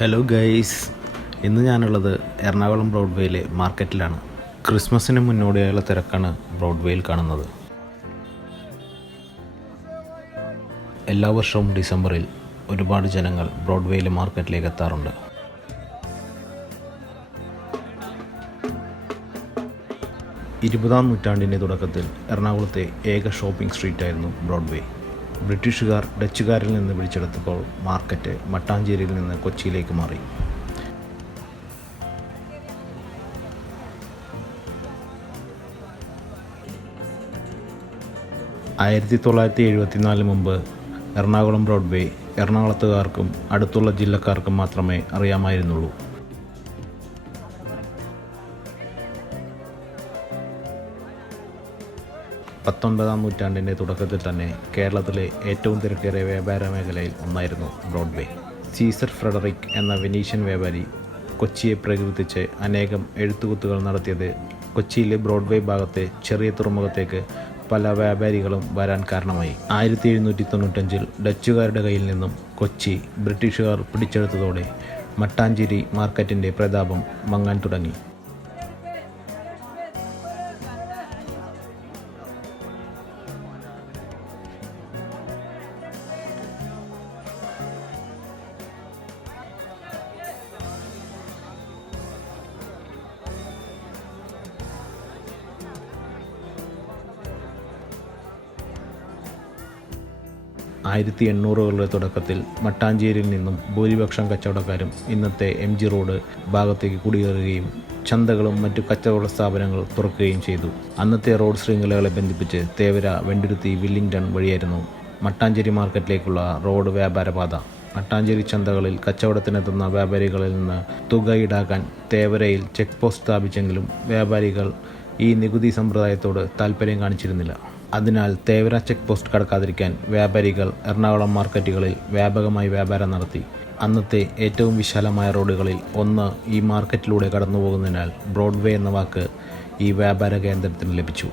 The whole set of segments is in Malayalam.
ഹലോ ഗൈസ്, ഇന്ന് ഞാനുള്ളത് എറണാകുളം ബ്രോഡ്വേയിലെ മാർക്കറ്റിലാണ്. ക്രിസ്മസിന് മുന്നോടിയായുള്ള തിരക്കാണ് ബ്രോഡ്വേയിൽ കാണുന്നത്. എല്ലാ വർഷവും ഡിസംബറിൽ ഒരുപാട് ജനങ്ങൾ ബ്രോഡ്വേയിലെ മാർക്കറ്റിലേക്ക് എത്താറുണ്ട്. ഇരുപതാം നൂറ്റാണ്ടിൻ്റെ തുടക്കത്തിൽ എറണാകുളത്തെ ഏക ഷോപ്പിംഗ് സ്ട്രീറ്റായിരുന്നു ബ്രോഡ്വേ. ബ്രിട്ടീഷുകാർ ഡച്ചുകാരിൽ നിന്ന് പിടിച്ചെടുത്തപ്പോൾ മാർക്കറ്റ് മട്ടാഞ്ചേരിയിൽ നിന്ന് കൊച്ചിയിലേക്ക് മാറി. ആയിരത്തി 1974 മുമ്പ് എറണാകുളം ബ്രോഡ്വേ എറണാകുളത്തുകാർക്കും അടുത്തുള്ള ജില്ലക്കാർക്കും മാത്രമേ അറിയാമായിരുന്നുള്ളൂ. 19-ാം നൂറ്റാണ്ടിൻ്റെ തുടക്കത്തിൽ തന്നെ കേരളത്തിലെ ഏറ്റവും തിരക്കേറിയ വ്യാപാര മേഖലയിൽ ഒന്നായിരുന്നു ബ്രോഡ്വേ. സീസർ ഫ്രെഡറിക് എന്ന വെനീഷ്യൻ വ്യാപാരി കൊച്ചിയെ പ്രകീർത്തിച്ച് അനേകം എഴുത്തുകുത്തുകൾ നടത്തിയത് കൊച്ചിയിലെ ബ്രോഡ്വേ ഭാഗത്തെ ചെറിയ തുറമുഖത്തേക്ക് പല വ്യാപാരികളും വരാൻ കാരണമായി. 1795 ഡച്ചുകാരുടെ കയ്യിൽ നിന്നും കൊച്ചി ബ്രിട്ടീഷുകാർ പിടിച്ചെടുത്തതോടെ മട്ടാഞ്ചേരി മാർക്കറ്റിൻ്റെ പ്രതാപം മങ്ങാൻ തുടങ്ങി. ആയിരത്തി 1800കളുടെ തുടക്കത്തിൽ മട്ടാഞ്ചേരിയിൽ നിന്നും ഭൂരിപക്ഷം കച്ചവടക്കാരും ഇന്നത്തെ MG റോഡ് ഭാഗത്തേക്ക് കുടിയേറുകയും ചന്തകളും മറ്റു കച്ചവട സ്ഥാപനങ്ങൾ തുറക്കുകയും ചെയ്തു. അന്നത്തെ റോഡ് ശൃംഖലകളെ ബന്ധിപ്പിച്ച് തേവര, വെണ്ടുരുത്തി, വില്ലിംഗ്ടൺ വഴിയായിരുന്നു മട്ടാഞ്ചേരി മാർക്കറ്റിലേക്കുള്ള റോഡ് വ്യാപാരപാത. മട്ടാഞ്ചേരി ചന്തകളിൽ കച്ചവടത്തിനെത്തുന്ന വ്യാപാരികളിൽ നിന്ന് തുക ഈടാക്കാൻ തേവരയിൽ ചെക്ക് പോസ്റ്റ് സ്ഥാപിച്ചെങ്കിലും വ്യാപാരികൾ ഈ നികുതി സമ്പ്രദായത്തോട് താൽപ്പര്യം കാണിച്ചിരുന്നില്ല. അതിനാൽ തേവര ചെക്ക് പോസ്റ്റ് കടക്കാതിരിക്കാൻ വ്യാപാരികൾ എറണാകുളം മാർക്കറ്റുകളിൽ വ്യാപകമായി വ്യാപാരം നടത്തി. അന്നത്തെ ഏറ്റവും വിശാലമായ റോഡുകളിൽ ഒന്ന് ഈ മാർക്കറ്റിലൂടെ കടന്നുപോകുന്നതിനാൽ ബ്രോഡ്വേ എന്ന വാക്ക് ഈ വ്യാപാര കേന്ദ്രത്തിന് ലഭിച്ചു.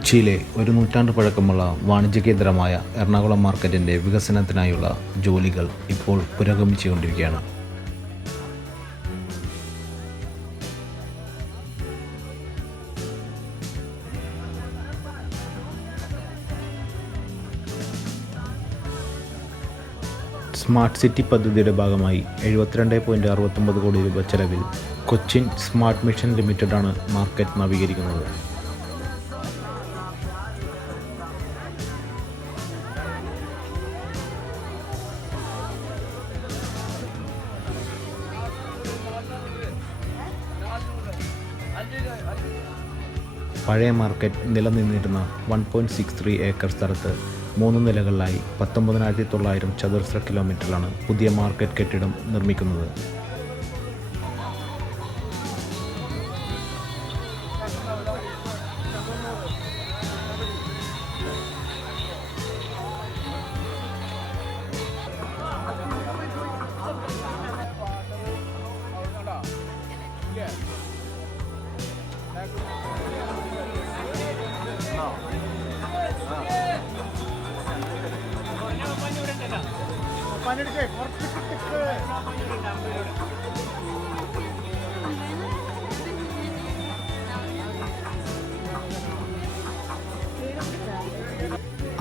കൊച്ചിയിലെ ഒരു നൂറ്റാണ്ട് പഴക്കമുള്ള വാണിജ്യ കേന്ദ്രമായ എറണാകുളം മാർക്കറ്റിൻ്റെ വികസനത്തിനായുള്ള ജോലികൾ ഇപ്പോൾ പുരോഗമിച്ചുകൊണ്ടിരിക്കുകയാണ്. സ്മാർട്ട് സിറ്റി പദ്ധതിയുടെ ഭാഗമായി 72.69 കോടി രൂപ ചെലവിൽ കൊച്ചിൻ സ്മാർട്ട് മിഷൻ ലിമിറ്റഡാണ് മാർക്കറ്റ് നവീകരിക്കുന്നത്. പഴയ മാർക്കറ്റ് നിലനിന്നിരുന്ന 1.63 ഏക്കർ സ്ഥലത്ത് 3 നിലകളിലായി 19,900 ചതുരശ്ര കിലോമീറ്ററിലാണ് പുതിയ മാർക്കറ്റ് കെട്ടിടം നിർമ്മിക്കുന്നത്.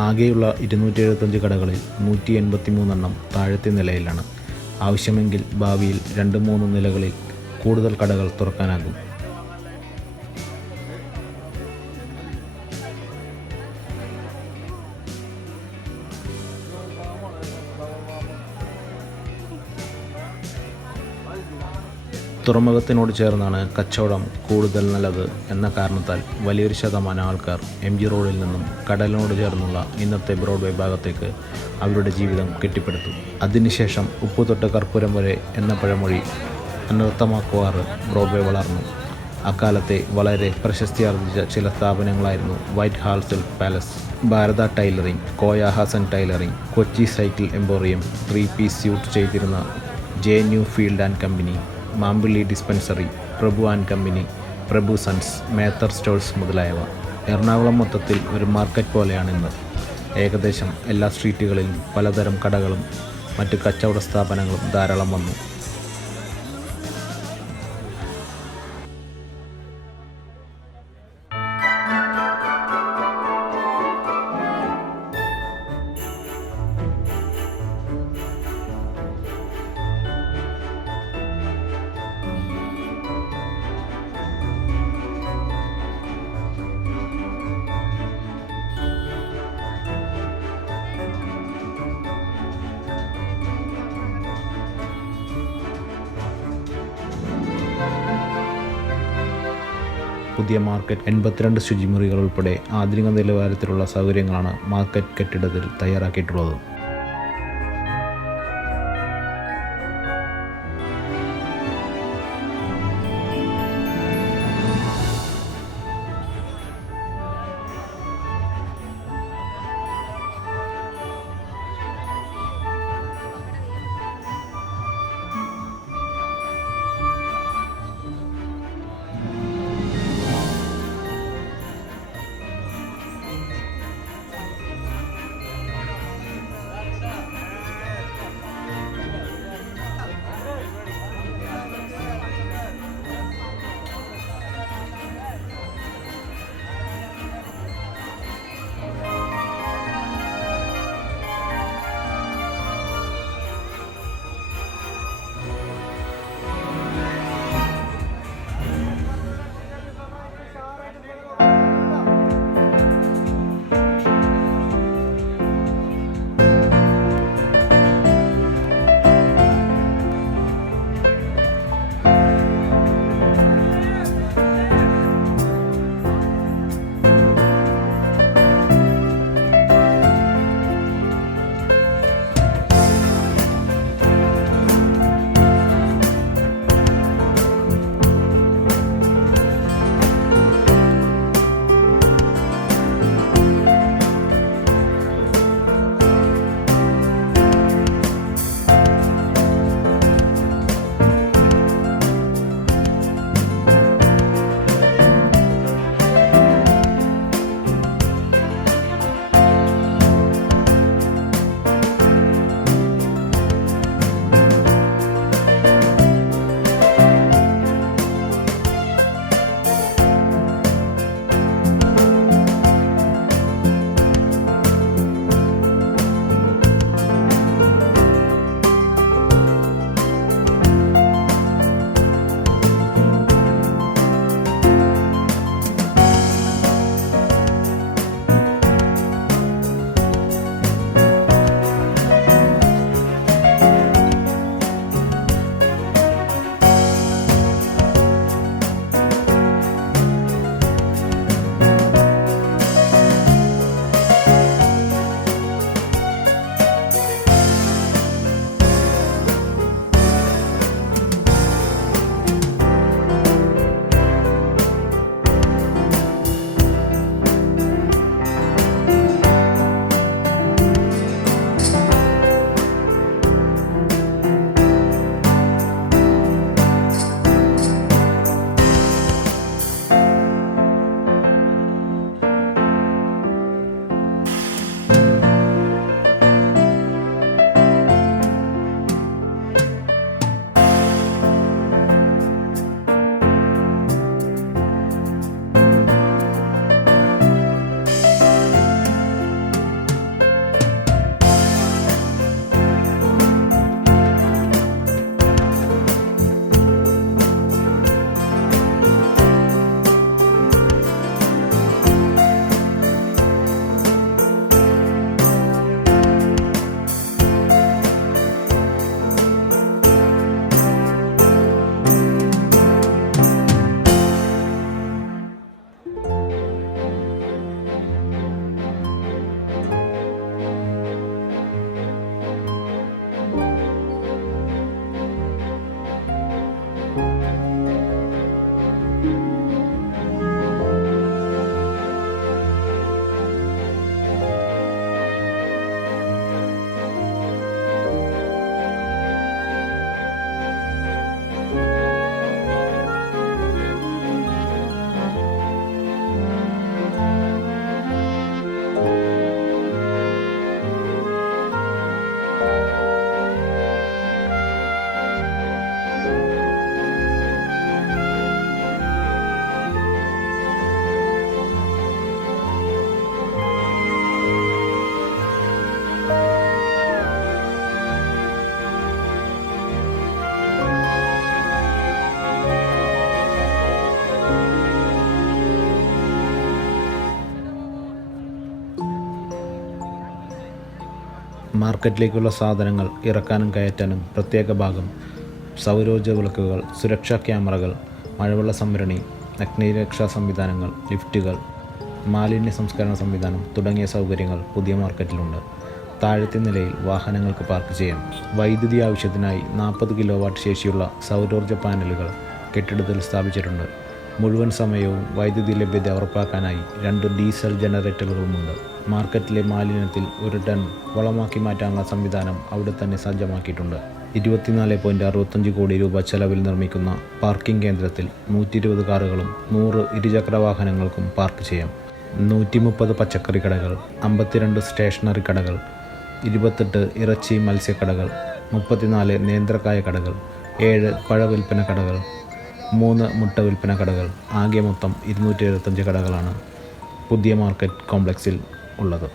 ആകെയുള്ള 275 കടകളിൽ 183 താഴത്തെ നിലയിലാണ്. ആവശ്യമെങ്കിൽ ഭാവിയിൽ 2-3 നിലകളിൽ കൂടുതൽ കടകൾ തുറക്കാനാകും. തുറമുഖത്തിനോട് ചേർന്നാണ് കച്ചവടം കൂടുതൽ നല്ലത് എന്ന കാരണത്താൽ വലിയൊരു ശതമാനം ആൾക്കാർ MG റോഡിൽ നിന്നും കടലിനോട് ചേർന്നുള്ള ഇന്നത്തെ ബ്രോഡ്വേ ഭാഗത്തേക്ക് അവരുടെ ജീവിതം കെട്ടിപ്പടുത്തു. അതിനുശേഷം ഉപ്പു തൊട്ട് കർപ്പൂരം വരെ എന്ന പഴമൊഴി അനർത്ഥമാക്കുവാറ് ബ്രോഡ്വേ വളർന്നു. അക്കാലത്തെ വളരെ പ്രശസ്തിയാർജിച്ച ചില സ്ഥാപനങ്ങളായിരുന്നു white hall silk palace, Bharat tailoring, Koya Hasan tailoring, Kochi cycle emporium, 3-piece suit ചെയ്തിരുന്ന JNU field and company, Mampilly dispensary, Prabhu and company, Prabhu sons, Methar stores മുതലായവ. എറണാകുളം മൊത്തത്തിൽ ഒരു മാർക്കറ്റ് പോലെയാണ് ഇന്ന്. ഏകദേശം എല്ലാ സ്ട്രീറ്റുകളിലും പലതരം കടകളും മറ്റ് കച്ചവട സ്ഥാപനങ്ങളും ധാരാളം വന്നു. പുതിയ മാർക്കറ്റ് 82 ശുചിമുറികൾ ഉൾപ്പെടെ ആധുനിക നിലവാരത്തിലുള്ള സൗകര്യങ്ങളാണ് മാർക്കറ്റ് കെട്ടിടത്തിൽ തയ്യാറാക്കിയിട്ടുള്ളത്. മാർക്കറ്റിലേക്കുള്ള സാധനങ്ങൾ ഇറക്കാനും കയറ്റാനും പ്രത്യേക ഭാഗം, സൗരോർജ്ജ വിളക്കുകൾ, സുരക്ഷാ ക്യാമറകൾ, മഴവെള്ള സംഭരണി, അഗ്നിരക്ഷാ സംവിധാനങ്ങൾ, ലിഫ്റ്റുകൾ, മാലിന്യ സംസ്കരണ സംവിധാനം തുടങ്ങിയ സൗകര്യങ്ങൾ പുതിയ മാർക്കറ്റിലുണ്ട്. താഴത്തെ നിലയിൽ വാഹനങ്ങൾക്ക് പാർക്ക് ചെയ്യാം. വൈദ്യുതി ആവശ്യത്തിനായി 40 കിലോവാട്ട് ശേഷിയുള്ള സൗരോർജ്ജ പാനലുകൾ കെട്ടിടത്തിൽ സ്ഥാപിച്ചിട്ടുണ്ട്. മുഴുവൻ സമയവും വൈദ്യുതി ലഭ്യത ഉറപ്പാക്കാനായി 2 ഡീസൽ ജനറേറ്ററുകളുമുണ്ട്. മാർക്കറ്റിലെ മാലിന്യത്തിൽ 1 ടൺ വളമാക്കി മാറ്റാനുള്ള സംവിധാനം അവിടെ തന്നെ സജ്ജമാക്കിയിട്ടുണ്ട്. 24.65 കോടി രൂപ ചെലവിൽ നിർമ്മിക്കുന്ന പാർക്കിംഗ് കേന്ദ്രത്തിൽ 120 കാറുകളും 100 ഇരുചക്ര വാഹനങ്ങൾക്കും പാർക്ക് ചെയ്യാം. 130 പച്ചക്കറി കടകൾ, 52 സ്റ്റേഷനറി കടകൾ, 28 ഇറച്ചി മത്സ്യക്കടകൾ, 34 നേന്ത്രക്കായ കടകൾ, 7 പഴ വിൽപ്പന കടകൾ, 3 മുട്ട വിൽപ്പന കടകൾ, ആകെ മൊത്തം 275 കടകളാണ് പുതിയ മാർക്കറ്റ് കോംപ്ലക്സിൽ ഉള്ളത്.